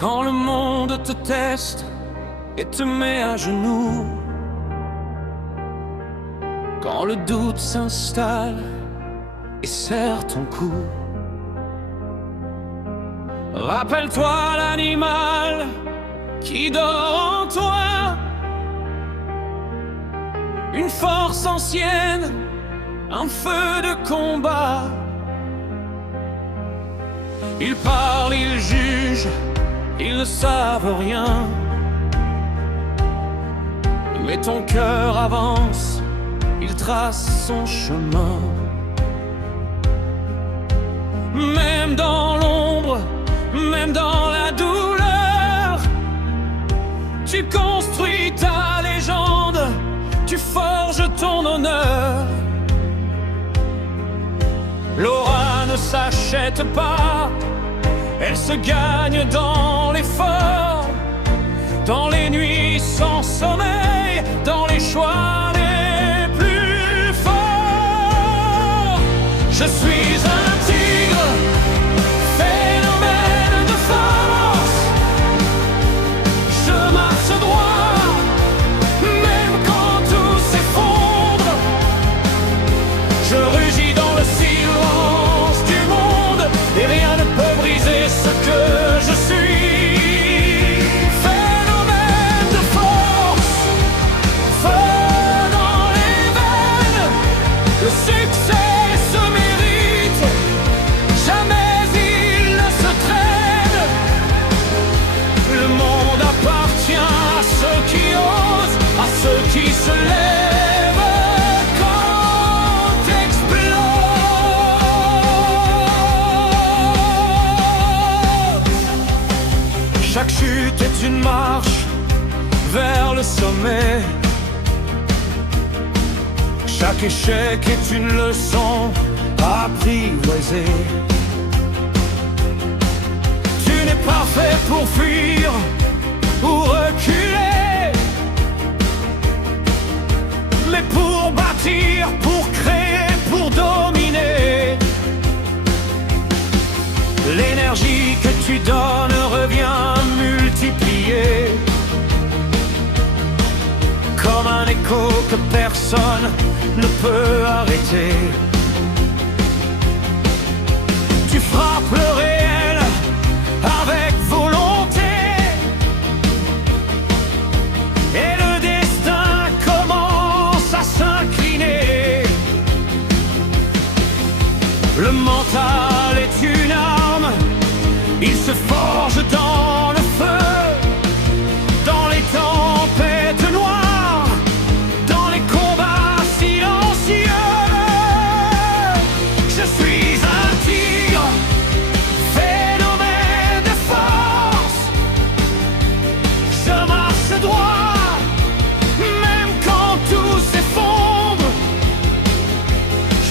Quand le monde te teste et te met à genoux, quand le doute s'installe et serre ton cou, rappelle-toi l'animal qui dort en toi, une force ancienne, un feu de combat. Ils parlent, ils jugent, ils ne savent rien, mais ton cœur avance, il trace son chemin. Même dans l'ombre, même dans la douleur, tu construis ta légende, tu forges ton honneur. L'aura ne s'achète pas, elle se gagne dans l'effort, dans les nuits sans sommeil, dans les choix les plus forts. Je suis un tigre, phénomène de force. Je marche droit, même quand tout s'effondre. Je rugis dans le silence du monde, et rien ne peut briser ce que je suis. Phénomène de force, feu dans les veines. Le succès se mérite, jamais il ne se traîne. Le monde appartient à ceux qui osent, à ceux qui se lèvent quand explose. Chaque chute est une marche vers le sommet. Chaque échec est une leçon apprivoisée. Tu n'es pas fait pour fuir ou reculer, mais pour bâtir, pour créer, pour dominer. L'énergie que tu donnes revient multipliée, comme un écho que personne ne peut arrêter. Tu frappes le réel avec volonté, et le destin commence à s'incliner. Le mental est une arme, il se forge dans le feu, dans les tempêtes noires, dans les combats silencieux. Je suis un tigre, phénomène de force. Je marche droit, même quand tout s'effondre.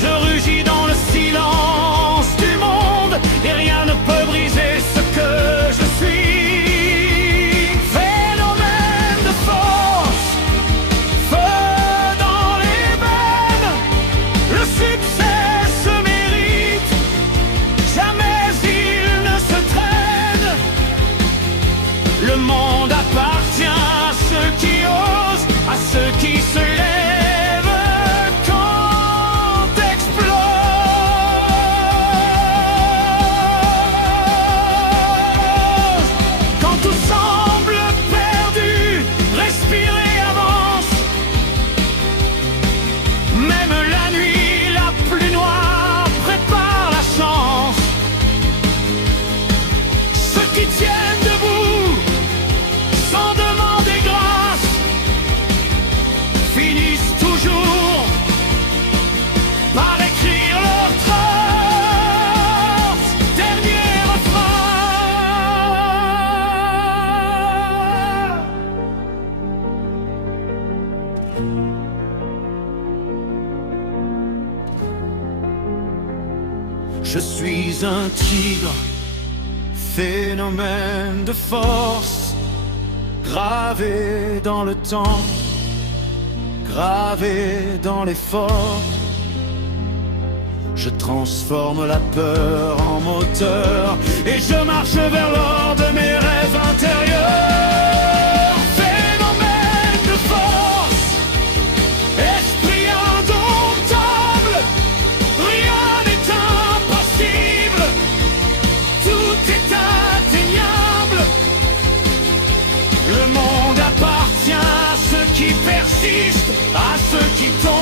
Je rugis dans le silence du monde, et rien ne peut briser ce que je suis. Phénomène de force, feu dans les veines. Le succès se mérite, jamais il ne se traîne. Le monde appartient à ceux qui osent, à ceux qui se lèvent quand explose. Quand tout semble perdu, respirer avance. Même la nuit la plus noire prépare la chance. Ceux qui tiennent debout sans demander grâce finissent toujours par écrire leur trace. Dernier refrain. Je suis un tigre, phénomène de force, gravé dans le temps, gravé dans l'effort. Je transforme la peur en moteur et je marche vers l'or de mes rêves. qui persiste, à ceux qui tombent.